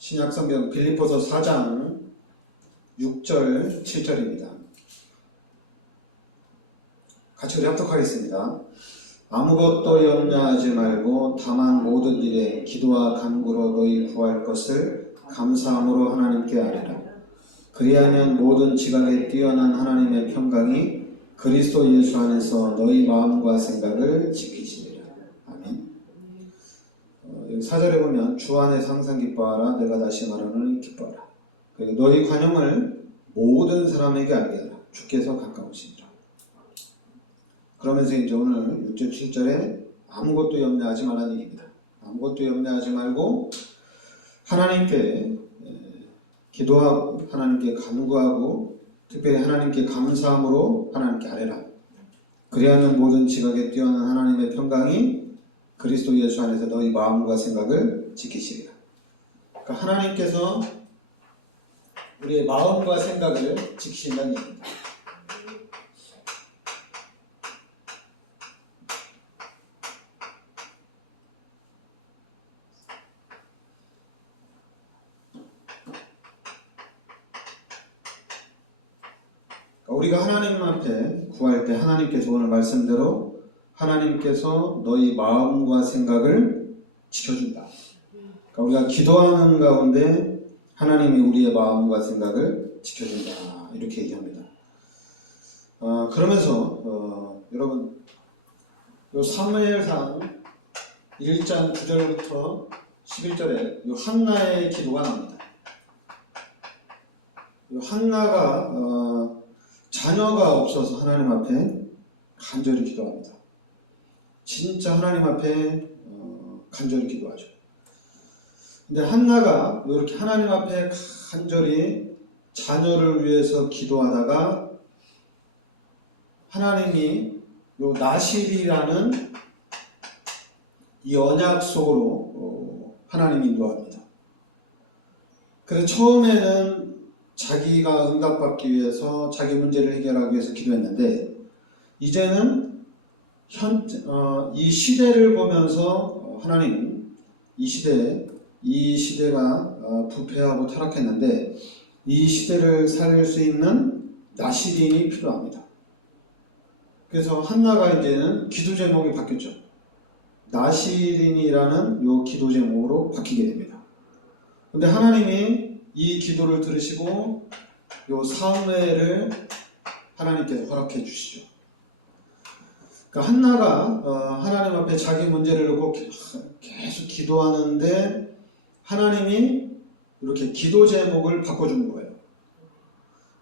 신약성경 빌립보서 4장 6절 7절입니다. 같이 우리 합독하겠습니다. 아무것도 염려하지 말고 다만 모든 일에 기도와 간구로 너희 구할 것을 감사함으로 하나님께 아뢰라. 그리하면 모든 지각에 뛰어난 하나님의 평강이 그리스도 예수 안에서 너희 마음과 생각을 지키시리라. 아멘. 여기 4절에 보면 주 안에서 항상 기뻐하라. 내가 다시 말하노니 기뻐하라. 그리고 너희 관용을 모든 사람에게 알게 하라. 주께서 가까우시니라. 그러면서 이제 오늘 6절 7절에 아무것도 염려하지 말라는 얘기입니다. 아무것도 염려하지 말고 하나님께 기도하고 하나님께 간구하고 특별히 하나님께 감사함으로 하나님께 아뢰라. 그리하면 모든 지각에 뛰어난 하나님의 평강이 그리스도 예수 안에서 너희 마음과 생각을 지키시리라. 그러니까 하나님께서 우리의 마음과 생각을 지키신다는 얘기입니다. 우리가 하나님 앞에 구할 때 하나님께서 오늘 말씀대로 하나님께서 너희 마음과 생각을 지켜준다. 그러니까 우리가 기도하는 가운데 하나님이 우리의 마음과 생각을 지켜준다. 이렇게 얘기합니다. 그러면서 여러분 요 사무엘상 1장 9절부터 11절에 요 한나의 기도가 나옵니다. 요 한나가 자녀가 없어서 하나님 앞에 간절히 기도합니다. 진짜 하나님 앞에 간절히 기도하죠. 근데 한나가 이렇게 하나님 앞에 간절히 자녀를 위해서 기도하다가 하나님이 요 나실이라는 이 언약 속으로 하나님이 인도합니다. 그래서 처음에는 자기가 응답받기 위해서 자기 문제를 해결하기 위해서 기도했는데 이제는 이 시대를 보면서 하나님 이 시대가 부패하고 타락했는데 이 시대를 살릴 수 있는 나실인이 필요합니다. 그래서 한나가 이제는 기도 제목이 바뀌었죠. 나실인이라는 요 기도 제목으로 바뀌게 됩니다. 근데 하나님이 이 기도를 들으시고 요 사무엘을 하나님께서 허락해 주시죠. 그러니까 한나가 하나님 앞에 자기 문제를 놓고 계속 기도하는데 하나님이 이렇게 기도 제목을 바꿔준 거예요.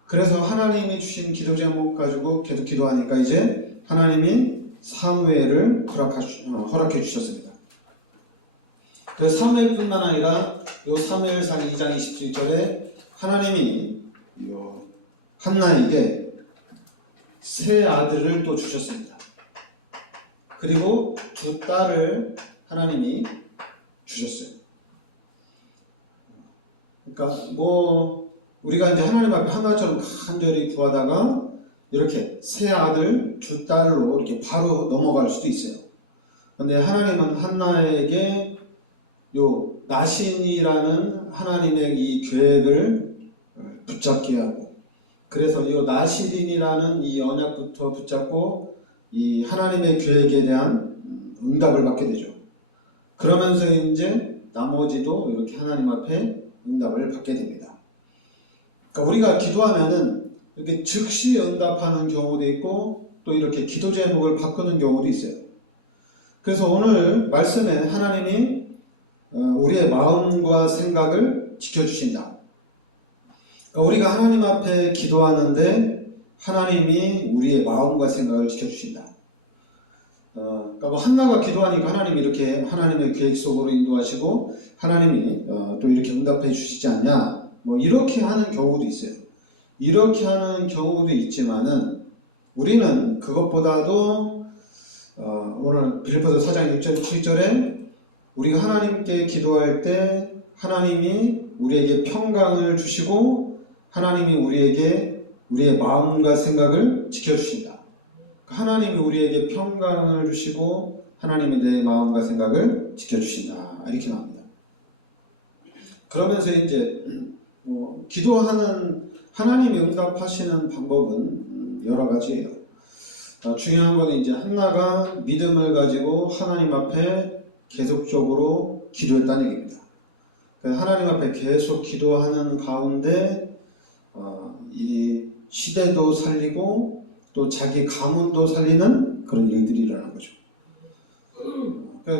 그래서 하나님이 주신 기도 제목 가지고 계속 기도하니까 이제 하나님이 사무엘을 허락해 주셨습니다. 그래서 사무엘뿐만 아니라 요 사무엘상 2장 27절에 하나님이 요 한나에게 세 아들을 또 주셨습니다. 그리고 두 딸을 하나님이 주셨어요. 그러니까 우리가 이제 하나님 앞에 한나처럼 간절히 구하다가 이렇게 세 아들 두 딸로 이렇게 바로 넘어갈 수도 있어요. 근데 하나님은 한나에게 요 나신이라는 하나님의 이 계획을 붙잡게 하고 그래서 이 나신이라는 이 언약부터 붙잡고 이 하나님의 계획에 대한 응답을 받게 되죠. 그러면서 이제 나머지도 이렇게 하나님 앞에 응답을 받게 됩니다. 그러니까 우리가 기도하면은 이렇게 즉시 응답하는 경우도 있고 또 이렇게 기도 제목을 바꾸는 경우도 있어요. 그래서 오늘 말씀에 하나님이 우리의 마음과 생각을 지켜주신다. 그러니까 우리가 하나님 앞에 기도하는데 하나님이 우리의 마음과 생각을 지켜주신다. 그러니까 한나가 기도하니까 하나님이 이렇게 하나님의 계획 속으로 인도하시고 하나님이 또 이렇게 응답해 주시지 않냐? 이렇게 하는 경우도 있어요. 이렇게 하는 경우도 있지만은 우리는 그것보다도 오늘 빌립보서 4장 6절 7절에 우리가 하나님께 기도할 때 하나님이 우리에게 평강을 주시고 하나님이 우리에게 우리의 마음과 생각을 지켜주신다. 하나님이 우리에게 평강을 주시고 하나님이 내 마음과 생각을 지켜주신다. 이렇게 나옵니다. 그러면서 이제 기도하는 하나님이 응답하시는 방법은 여러 가지예요. 중요한 건 이제 한나가 믿음을 가지고 하나님 앞에 계속적으로 기도했다는 얘기입니다. 하나님 앞에 계속 기도하는 가운데 이 시대도 살리고 또 자기 가문도 살리는 그런 일들이 일어난 거죠.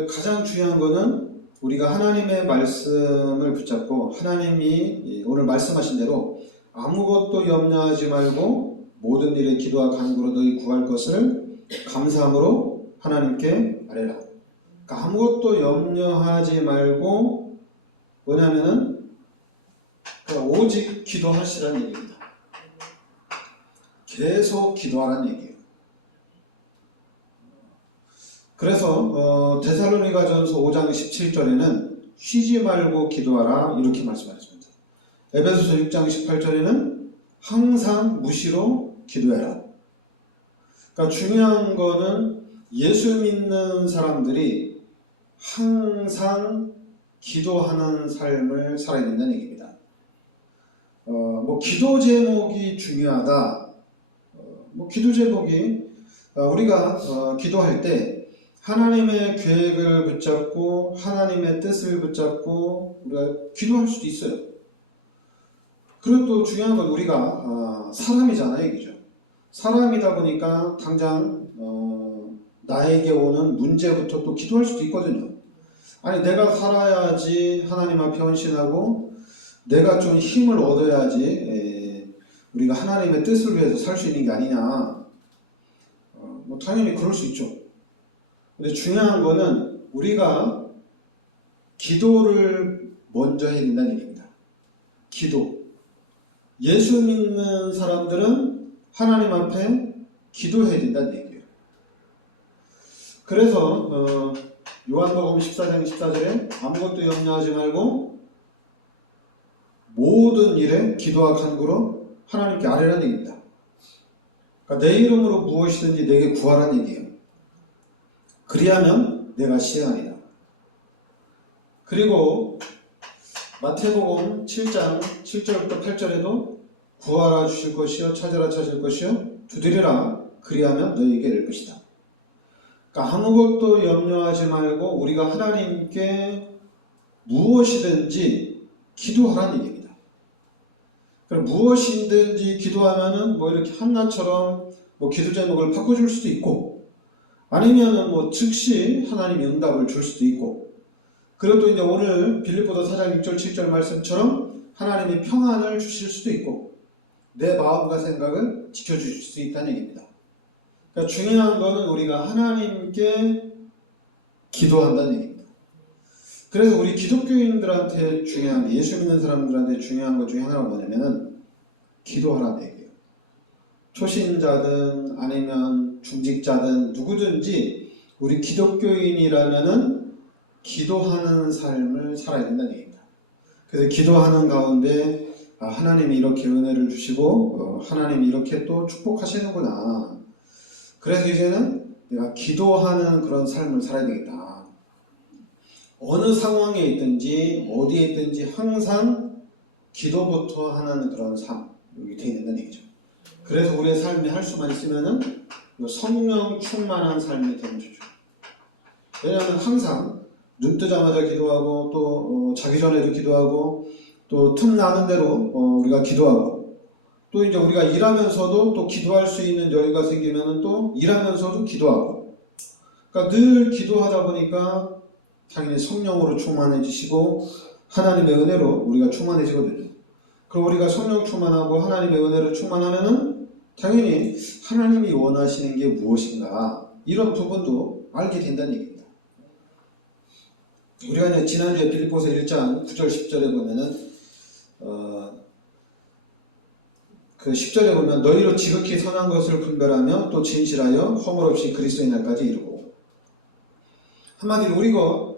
가장 중요한 거는 우리가 하나님의 말씀을 붙잡고 하나님이 오늘 말씀하신 대로 아무것도 염려하지 말고 모든 일에 기도와 간구로 너희 구할 것을 감사함으로 하나님께 아뢰라. 그러니까 아무것도 염려하지 말고 뭐냐면은 오직 기도하시라는 얘기입니다. 계속 기도하라는 얘기예요. 그래서 데살로니가전서 5장 17절에는 쉬지 말고 기도하라 이렇게 말씀하셨습니다. 에베소서 6장 18절에는 항상 무시로 기도해라. 그러니까 중요한 거는 예수 믿는 사람들이 항상 기도하는 삶을 살아야 된다는 얘기입니다. 기도 제목이 중요하다. 기도 제목이 우리가 기도할 때 하나님의 계획을 붙잡고 하나님의 뜻을 붙잡고 우리가 기도할 수도 있어요. 그리고 또 중요한 건 우리가 사람이잖아요, 얘기죠. 사람이다 보니까 당장 나에게 오는 문제부터 또 기도할 수도 있거든요. 아니 내가 살아야지 하나님 앞에 헌신하고 내가 좀 힘을 얻어야지 우리가 하나님의 뜻을 위해서 살 수 있는 게 아니냐. 당연히 그럴 수 있죠. 근데 중요한 거는 우리가 기도를 먼저 해야 된다는 얘기입니다. 기도. 예수 믿는 사람들은 하나님 앞에 기도해야 된다는 얘기예요. 그래서 요한복음 14장 14절에 아무것도 염려하지 말고 모든 일에 기도와 간구로 하나님께 아뢰라는 얘기입니다. 그러니까 내 이름으로 무엇이든지 내게 구하라는 얘기예요. 그리하면 내가 시행하리라. 그리고 마태복음 7장 7절부터 8절에도 구하라 주실 것이요 찾으라 찾을 것이요 두드리라 그리하면 너희에게 이를 것이다. 그러니까 아무것도 염려하지 말고 우리가 하나님께 무엇이든지 기도하라는 얘기입니다. 그럼 무엇이든지 기도하면은 이렇게 한나처럼 기도 제목을 바꿔줄 수도 있고 아니면은 즉시 하나님이 응답을 줄 수도 있고 그리고 또 이제 오늘 빌립보서 4장 6절 7절 말씀처럼 하나님이 평안을 주실 수도 있고 내 마음과 생각을 지켜주실 수 있다는 얘기입니다. 그러니까 중요한 거는 우리가 하나님께 기도한다는 얘기입니다. 그래서 우리 기독교인들한테 중요한 게 예수 믿는 사람들한테 중요한 것 중에 하나가 뭐냐면은 기도하라는 얘기예요. 초신자든 아니면 중직자든 누구든지 우리 기독교인이라면은 기도하는 삶을 살아야 된다는 얘기입니다. 그래서 기도하는 가운데 하나님이 이렇게 은혜를 주시고 하나님이 이렇게 또 축복하시는구나. 그래서 이제는 내가 기도하는 그런 삶을 살아야 되겠다. 어느 상황에 있든지 어디에 있든지 항상 기도부터 하는 그런 삶 여기 되어 있는 얘기죠. 그래서 우리의 삶이 할 수만 있으면은 성령 충만한 삶이 되는 거죠. 왜냐하면 항상 눈 뜨자마자 기도하고 또 자기 전에도 기도하고 또 틈나는 대로 우리가 기도하고 또 이제 우리가 일하면서도 또 기도할 수 있는 여유가 생기면은 또 일하면서도 기도하고 그러니까 늘 기도하다 보니까 당연히 성령으로 충만해지시고 하나님의 은혜로 우리가 충만해지거든요. 그럼 우리가 성령 충만하고 하나님의 은혜로 충만하면은 당연히 하나님이 원하시는 게 무엇인가 이런 부분도 알게 된다는 얘기입니다. 우리가 이제 지난주에 빌립보서 1장 9절 10절에 보면은 그 10절에 보면 너희로 지극히 선한 것을 분별하며 또 진실하여 허물 없이 그리스도의 날까지 이루고 한마디로 우리가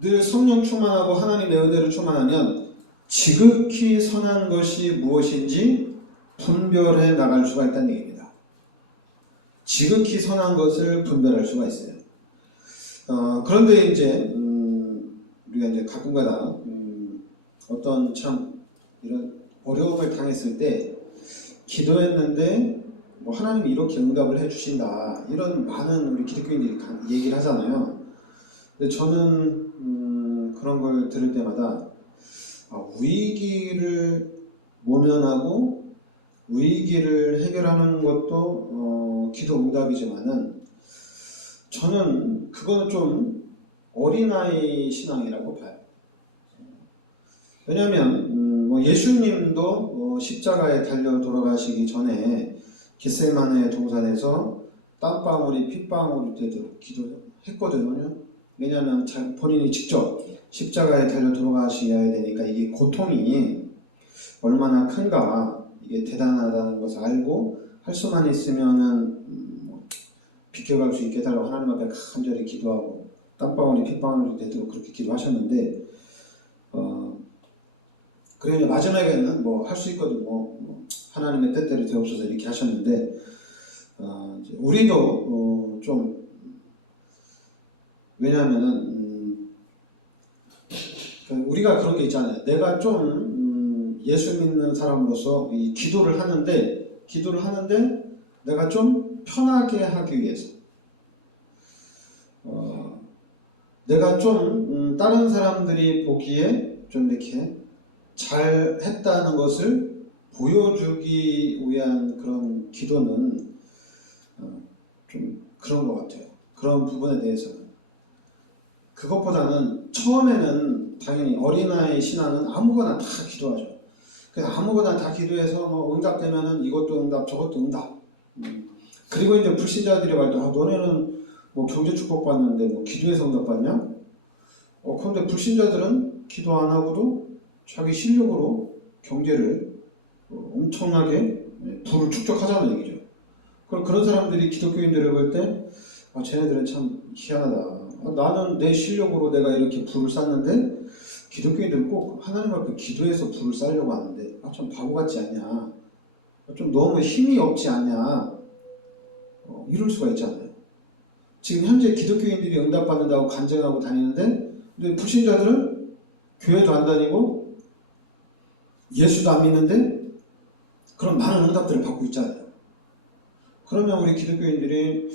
늘 성령 충만하고 하나님의 은혜로 충만하면 지극히 선한 것이 무엇인지 분별해 나갈 수가 있다는 얘기입니다. 지극히 선한 것을 분별할 수가 있어요. 그런데 이제 우리가 이제 가끔가다 어떤 참 이런 어려움을 당했을 때 기도했는데 뭐 하나님이 이렇게 응답을 해주신다 이런 많은 우리 기독교인들이 얘기를 하잖아요. 근데 저는 그런 걸 들을 때마다 위기를 모면하고 위기를 해결하는 것도 기도 응답이지만은 저는 그거는 좀 어린아이 신앙이라고 봐요. 왜냐하면 뭐 예수님도 십자가에 달려 돌아가시기 전에 겟세마네 동산에서 땀방울이 핏방울이 되도록 기도했거든요. 왜냐하면 본인이 직접 십자가에 달려 돌아가셔야 되니까 이게 고통이 얼마나 큰가 이게 대단하다는 것을 알고 할 수만 있으면은 비켜갈 수 있게 해달라고 하나님 앞에 간절히 기도하고 땀방울이 핏방울이 되도록 그렇게 기도하셨는데 그래 마지막에는 뭐 할 수 있거든 뭐 하나님의 뜻대로 되옵소서 이렇게 하셨는데 우리도 좀 왜냐하면은 우리가 그런 게 있잖아요. 내가 좀 예수 믿는 사람으로서 이 기도를 하는데 내가 좀 편하게 하기 위해서 내가 좀 다른 사람들이 보기에 좀 이렇게 잘 했다는 것을 보여주기 위한 그런 기도는 좀 그런 것 같아요. 그런 부분에 대해서는 그것보다는 처음에는 당연히 어린아이 신앙은 아무거나 다 기도하죠. 그래서 아무거나 다 기도해서 뭐 응답되면은 이것도 응답 저것도 응답 그리고 이제 불신자들이 말도 너네는 뭐 경제 축복 받는데 뭐 기도해서 응답 받냐? 그런데 불신자들은 기도 안 하고도 자기 실력으로 경제를 엄청나게 부를 축적하자는 얘기죠. 그런 사람들이 기독교인들을 볼 때 쟤네들은 참 희한하다. 나는 내 실력으로 내가 이렇게 부를 쌓는데 기독교인들은 꼭 하나님 앞에 기도해서 부를 쌓으려고 하는데 참 바보 같지 않냐. 좀 너무 힘이 없지 않냐. 이럴 수가 있잖아요. 지금 현재 기독교인들이 응답받는다고 간증하고 다니는데 근데 불신자들은 교회도 안 다니고 예수도 안 믿는데 그런 많은 응답들을 받고 있잖아요. 그러면 우리 기독교인들이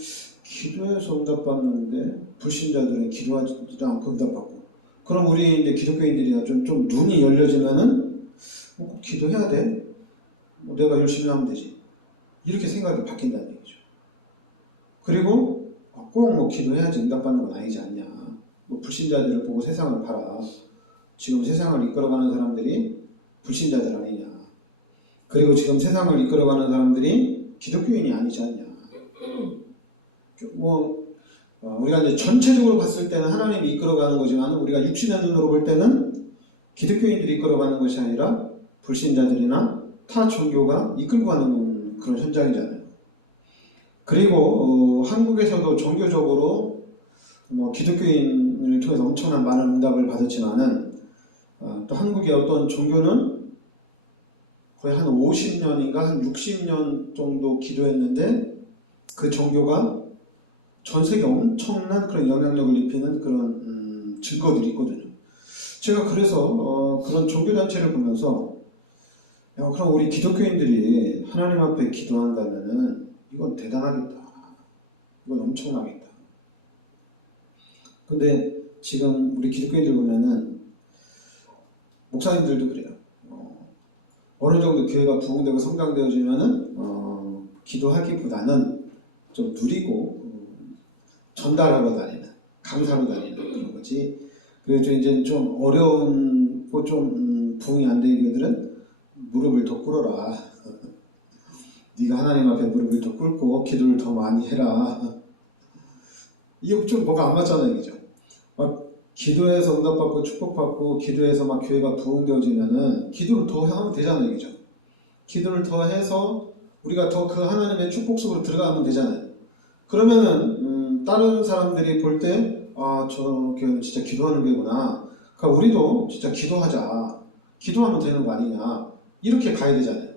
기도해서 응답받는데 불신자들은 기도하지도 않고 응답받고 그럼 우리 이제 기독교인들이 좀 눈이 열려지면은 꼭 기도해야 돼. 뭐 내가 열심히 하면 되지. 이렇게 생각이 바뀐다는 얘기죠. 그리고 꼭 뭐 기도해야지 응답받는 건 아니지 않냐. 뭐 불신자들을 보고 세상을 봐라. 지금 세상을 이끌어가는 사람들이 불신자들 아니냐. 그리고 지금 세상을 이끌어가는 사람들이 기독교인이 아니지 않냐. 우리가 이제 전체적으로 봤을 때는 하나님이 이끌어가는 거지만 우리가 육신의 눈으로 볼 때는 기독교인들이 이끌어가는 것이 아니라 불신자들이나 타 종교가 이끌고 가는 그런 현장이잖아요. 그리고 한국에서도 종교적으로 뭐 기독교인을 통해서 엄청난 많은 응답을 받았지만은 또 한국의 어떤 종교는 거의 한 50년인가 한 60년 정도 기도했는데 그 종교가 전 세계 엄청난 그런 영향력을 입히는 그런 증거들이 있거든요. 제가 그래서 그런 종교단체를 보면서 그럼 우리 기독교인들이 하나님 앞에 기도한다면은 이건 대단하겠다. 이건 엄청나겠다. 근데 지금 우리 기독교인들 보면은 목사님들도 그래요. 어느 정도 교회가 부흥되고 성장되어지면은 기도하기보다는 좀 누리고 전달하러 다니는, 강사로 다니는 그런 거지. 그래서 이제 좀 어려운 좀 부흥이 안 되는 교회들은 무릎을 더 꿇어라. 네가 하나님 앞에 무릎을 더 꿇고 기도를 더 많이 해라. 이거 좀 뭐가 안 맞잖아요, 그죠? 막 기도해서 응답받고 축복받고 기도해서 막 교회가 부흥되어지면은 기도를 더 하면 되잖아요, 그죠? 기도를 더 해서 우리가 더 그 하나님의 축복 속으로 들어가면 되잖아요. 그러면은 다른 사람들이 볼 때 저 교회는 진짜 기도하는 교회구나. 그러니까 우리도 진짜 기도하자. 기도하면 되는 거 아니냐. 이렇게 가야 되잖아요.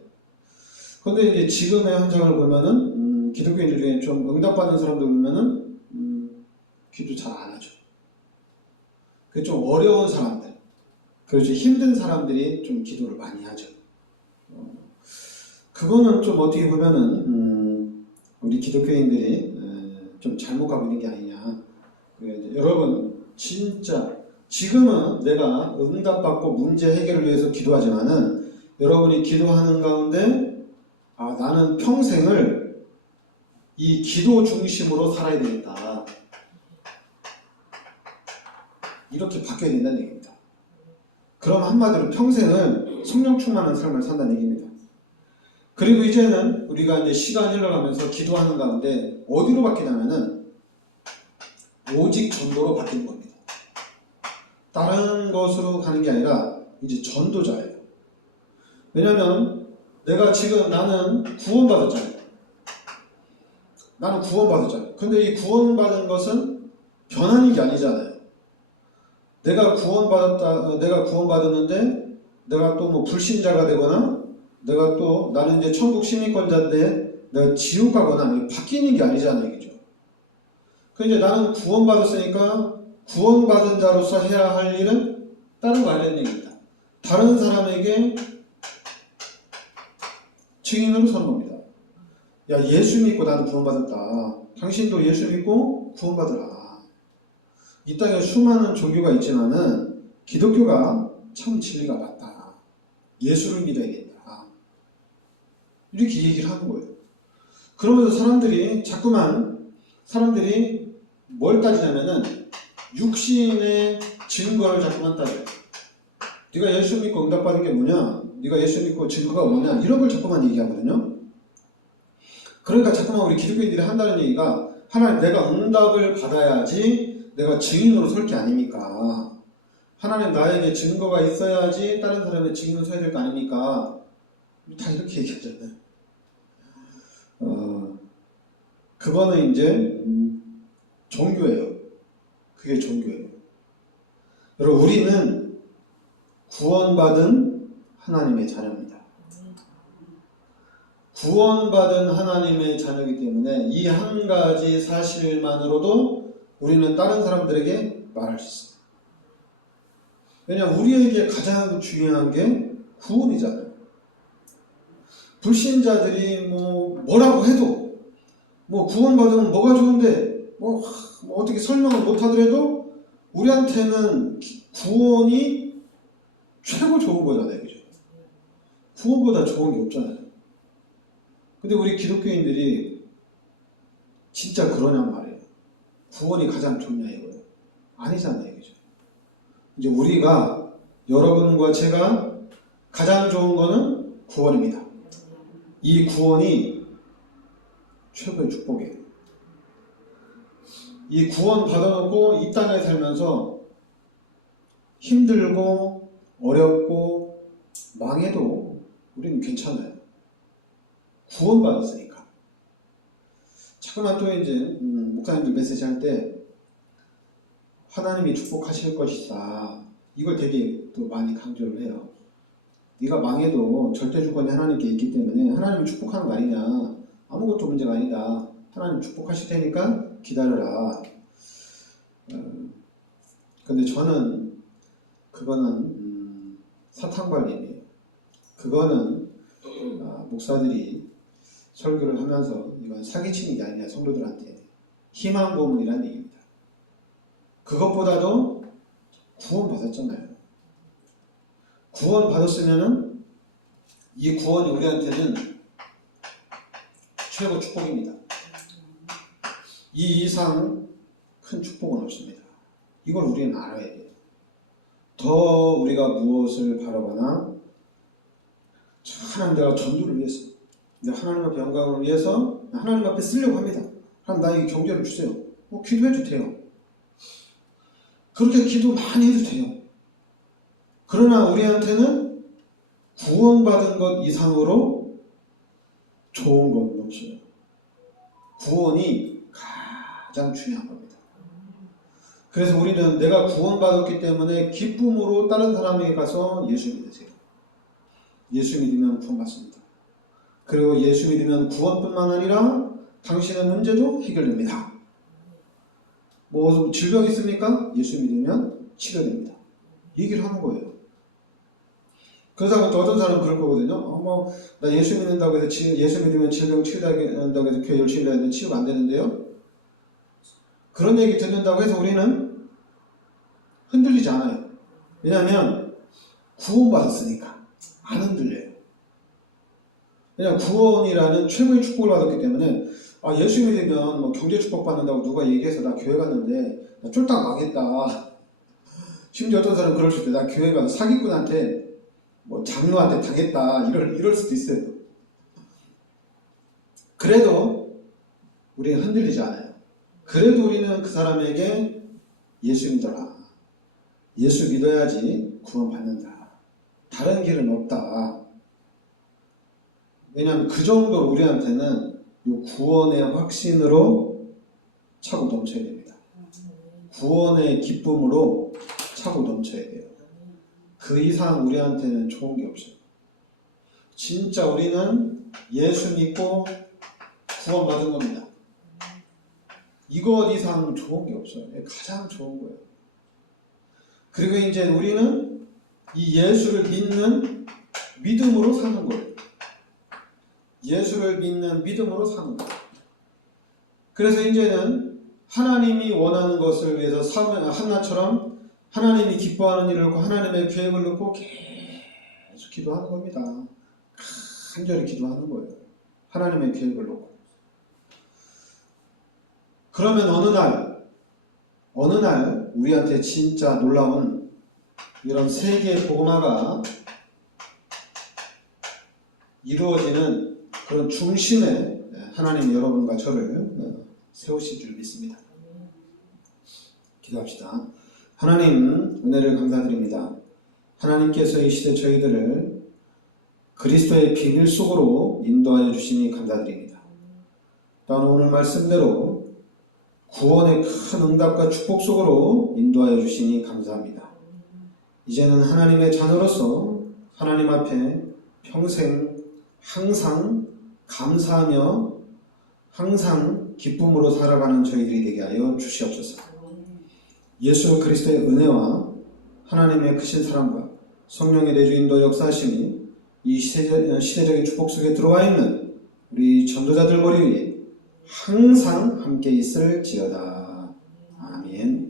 그런데 이제 지금의 현장을 보면은 기독교인들 중에 좀 응답받는 사람들 보면은 기도 잘 안 하죠. 그게 좀 어려운 사람들. 그래서 힘든 사람들이 좀 기도를 많이 하죠. 그거는 좀 어떻게 보면은 우리 기독교인들이 좀 잘못 가고 있는 게 아니냐. 여러분 진짜 지금은 내가 응답받고 문제 해결을 위해서 기도하지만은 여러분이 기도하는 가운데 나는 평생을 이 기도 중심으로 살아야 되겠다. 이렇게 바뀌어야 된다는 얘기입니다. 그럼 한마디로 평생을 성령 충만한 삶을 산다는 얘기입니다. 그리고 이제는 우리가 이제 시간이 흘러가면서 기도하는 가운데 어디로 바뀌냐면은 오직 전도로 바뀌는 겁니다. 다른 것으로 가는 게 아니라 이제 전도자예요. 왜냐면 내가 지금 나는 구원받았잖아요. 나는 구원받았잖아요. 근데 이 구원받은 것은 변하는 게 아니잖아요. 내가 구원받았는데 내가 또 뭐 불신자가 되거나 내가 또 나는 이제 천국 시민권자인데 내가 지옥 가거나 바뀌는 게 아니잖아요. 그죠? 근데 나는 구원받았으니까 구원받은 자로서 해야 할 일은 다른 거 아니라는 얘기입니다. 다른 사람에게 증인으로 서는 겁니다. 야, 예수 믿고 나는 구원받았다. 당신도 예수 믿고 구원받으라. 이 땅에 수많은 종교가 있지만은 기독교가 참 진리가 맞다. 예수를 믿어야겠다. 이렇게 얘기를 하는 거예요. 그러면서 사람들이 뭘 따지냐면은 육신의 증거를 자꾸만 따져요. 네가 예수 믿고 응답받은 게 뭐냐? 네가 예수 믿고 증거가 뭐냐? 이런 걸 자꾸만 얘기하거든요. 그러니까 자꾸만 우리 기독교인들이 한다는 얘기가 하나님 내가 응답을 받아야지 내가 증인으로 설 게 아닙니까? 하나님 나에게 증거가 있어야지 다른 사람의 증인을 서야 될 거 아닙니까? 다 이렇게 얘기하잖아요. 그거는 이제 종교예요. 그게 종교예요. 여러분 우리는 구원받은 하나님의 자녀입니다. 구원받은 하나님의 자녀이기 때문에 이 한 가지 사실만으로도 우리는 다른 사람들에게 말할 수 있어요. 왜냐하면 우리에게 가장 중요한 게 구원이잖아요. 불신자들이 뭐라고 해도 구원받으면 뭐가 좋은데 어떻게 설명을 못하더라도 우리한테는 구원이 최고 좋은 거잖아요. 그죠? 구원보다 좋은 게 없잖아요. 근데 우리 기독교인들이 진짜 그러냔 말이에요. 구원이 가장 좋냐 이거예요. 아니잖아요. 그죠? 이제 우리가 여러분과 제가 가장 좋은 거는 구원입니다. 이 구원이 최고의 축복이에요. 이 구원 받아놓고 이 땅에 살면서 힘들고 어렵고 망해도 우리는 괜찮아요. 구원받았으니까. 자꾸만 또 이제 목사님들 메시지 할 때 하나님이 축복하실 것이다. 이걸 되게 또 많이 강조를 해요. 네가 망해도 절대 주권이 하나님께 있기 때문에 하나님이 축복하는 거 아니냐. 아무것도 문제가 아니다. 하나님 축복하실 테니까 기다려라. 근데 저는 그거는 사탕발림이에요. 그거는 목사들이 설교를 하면서 이건 사기치는 게 아니라 성도들한테 희망 고문이라는 얘기입니다. 그것보다도 구원 받았잖아요. 구원 받았으면은 이 구원이 우리한테는 최고 축복입니다. 이 이상 큰 축복은 없습니다. 이걸 우리는 알아야 돼요. 더 우리가 무엇을 바라거나 하나님 내가 전도를 위해서 내가 하나님 앞에 영광을 위해서 하나님 앞에 쓰려고 합니다. 하나님 나에게 경제를 주세요. 기도해도 돼요. 그렇게 기도 많이 해도 돼요. 그러나 우리한테는 구원받은 것 이상으로 좋은 건 없어요. 구원이 가장 중요한 겁니다. 그래서 우리는 내가 구원받았기 때문에 기쁨으로 다른 사람에게 가서 예수 믿으세요. 예수 믿으면 구원받습니다. 그리고 예수 믿으면 구원뿐만 아니라 당신의 문제도 해결됩니다. 질병이 있습니까? 예수 믿으면 치료됩니다. 얘기를 하는 거예요. 그러다가 또 어떤 사람은 그럴 거거든요. 나 예수 믿는다고 해서 예수 믿으면 질병 치유된다고 해서 교회 열심히 다니는데 치유가 안 되는데요. 그런 얘기 듣는다고 해서 우리는 흔들리지 않아요. 왜냐하면 구원받았으니까 안 흔들려요. 왜냐하면 구원이라는 최고의 축복을 받았기 때문에 예수 믿으면 뭐 경제 축복 받는다고 누가 얘기해서 나 교회 갔는데 나 쫄딱 망했다. 심지어 어떤 사람은 그럴 수 있대. 나 교회 가서 사기꾼한테 뭐 장로한테 당했다. 이럴 수도 있어요. 그래도 우리는 흔들리지 않아요. 그래도 우리는 그 사람에게 예수 믿어라. 예수 믿어야지 구원받는다. 다른 길은 없다. 왜냐하면 그 정도로 우리한테는 이 구원의 확신으로 차고 넘쳐야 됩니다. 구원의 기쁨으로 차고 넘쳐야 돼요. 그 이상 우리한테는 좋은 게 없어요. 진짜 우리는 예수 믿고 구원받은 겁니다. 이것 이상 좋은 게 없어요. 가장 좋은 거예요. 그리고 이제 우리는 이 예수를 믿는 믿음으로 사는 거예요. 예수를 믿는 믿음으로 사는 거예요. 그래서 이제는 하나님이 원하는 것을 위해서 한나처럼 하나님이 기뻐하는 일을 놓고 하나님의 계획을 놓고 계속 기도하는 겁니다. 간절히 기도하는 거예요. 하나님의 계획을 놓고. 그러면 어느 날 우리한테 진짜 놀라운 이런 세계의 복음화가 이루어지는 그런 중심에 하나님 여러분과 저를 세우실 줄 믿습니다. 기도합시다. 하나님 은혜를 감사드립니다. 하나님께서 이 시대 저희들을 그리스도의 비밀 속으로 인도하여 주시니 감사드립니다. 또한 오늘 말씀대로 구원의 큰 응답과 축복 속으로 인도하여 주시니 감사합니다. 이제는 하나님의 자녀로서 하나님 앞에 평생 항상 감사하며 항상 기쁨으로 살아가는 저희들이 되게 하여 주시옵소서. 예수 그리스도의 은혜와 하나님의 크신 사랑과 성령의 내주인도 역사하심이 이 시대적인 축복 속에 들어와 있는 우리 전도자들 머리 위에 항상 함께 있을지어다. 아멘.